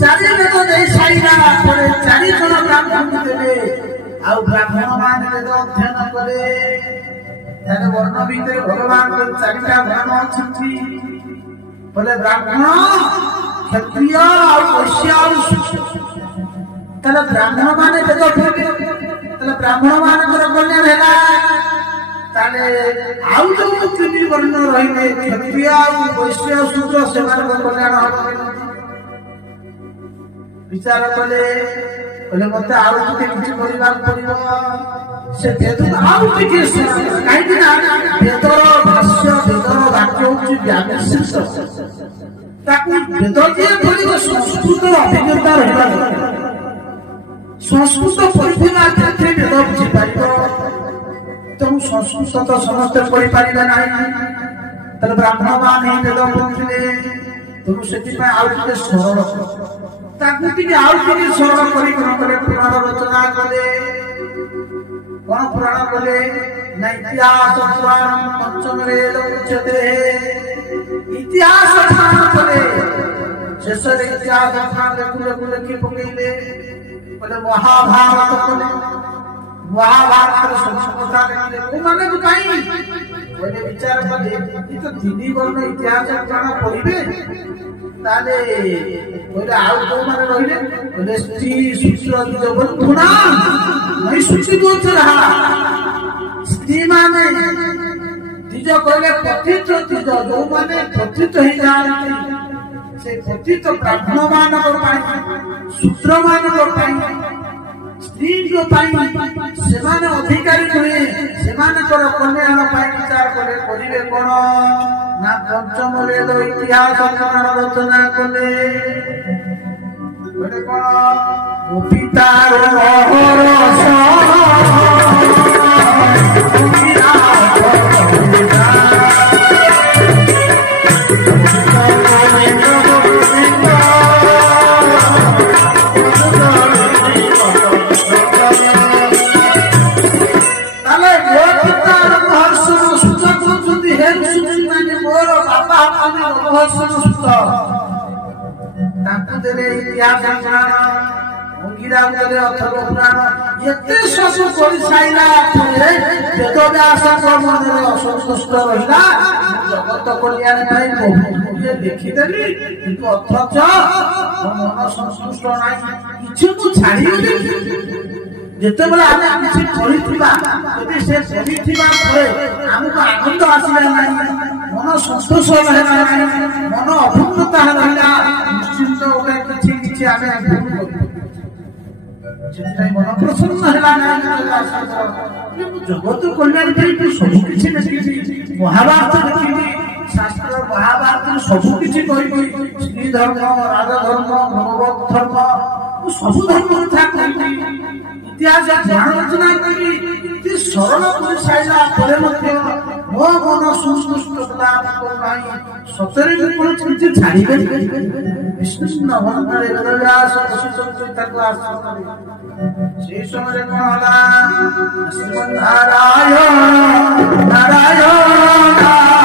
चारि वेद दे साइला परे चारि जन ब्राह्मण देले आउ ब्राह्मण माने वेद अध्ययन करे ताने वर्ण भितर भगवान को चारिटा वर्ण अछि बोले ब्राह्मण क्षत्रिय और वैश्य और तले ब्राह्मण माने वेद पढ़े तले ब्राह्मण माने कल्याण हैला ताले आउ जो तीन वर्ण रहिले क्षत्रिय और वैश्य शूद्र सेमान कल्याण हो विचार कले बोले मते आउ किछि करिबा पड़िबो से वेद आउ किछि काहे कि ना वेदर भाष्य वेदर वाक्य होछि व्याकरण ताकू वेद जे पढ़िबो संस्कृत अभिज्ञता रहबा संस्कृत पढ़िबा जे वेद बुझि पारिबो तो संस्कृत तो समस्त पढ़ि पारिबा नाही तले ब्राह्मण माने वेद पढ़िले तो सेति पय आउ किछि सरल ताकू कि आउ किछि सरल करि करे पुराण रचना कले कोन पुराण कले न इतिहास पुराण पंचम वेद उच्यते इतिहास पुराण कले शेषर इतिहास पुराण लेखुले की पकइले बोले महाभारत कले महाभारत संस्कृता लेखिले को माने काई बोले विचार कले इ तो तीन वर्ण इतिहास पुराण पढिबे ताले बोले आउ को माने रहिले बोले स्त्री सूत्र जो बंधुना नहीं सूची को रहा स्त्री माने तिज कहले पतित तिज जो माने पतित ही जाती से पतित ब्राह्मण मानक पाई सूत्र मानक पाई स्त्री जो पाई सेमाने अधिकारी हुए सेमाने कर कल्याण पाई विचार करे करिवे कोन ना पंचम वेद इतिहास रचना कले बोले कोन पितार महरस इतिहास अंगिरा देले अथर्व पुराण एते सब करि साइला परे वेदव्यास मन असंतुष्ट रहिला जगत कल्याण पाई बहुत देखि देली किंतु अथच मन संतुष्ट नाही किछु तो छाडी देली जेते बेला आमे किछि करिथिबा यदि से करिथिबा परे हमको आनंद आसीला नाही मन संतोष रहला नाही मन अभुक्तता रहला निश्चित ओटा किछि आमे जेताई मन प्रसन्न हैला नाही जगत कल्याण पाई सब किछि देखि महाभारत देखि शास्त्र महाभारत सब किछि कहि श्री धर्म राजा धर्म भगवत धर्म सब धर्म कथा कहि इतिहास ज्ञान रचना करि ती सरल कर साइला परे मध्य मो मन संतुष्टता पाई सतरे कोन किछि छाडिबे विष्णु भगवान वेदव्यास ऋषि ताको आश्रय करे से समय कोन होला श्रीमन नारायण नारायण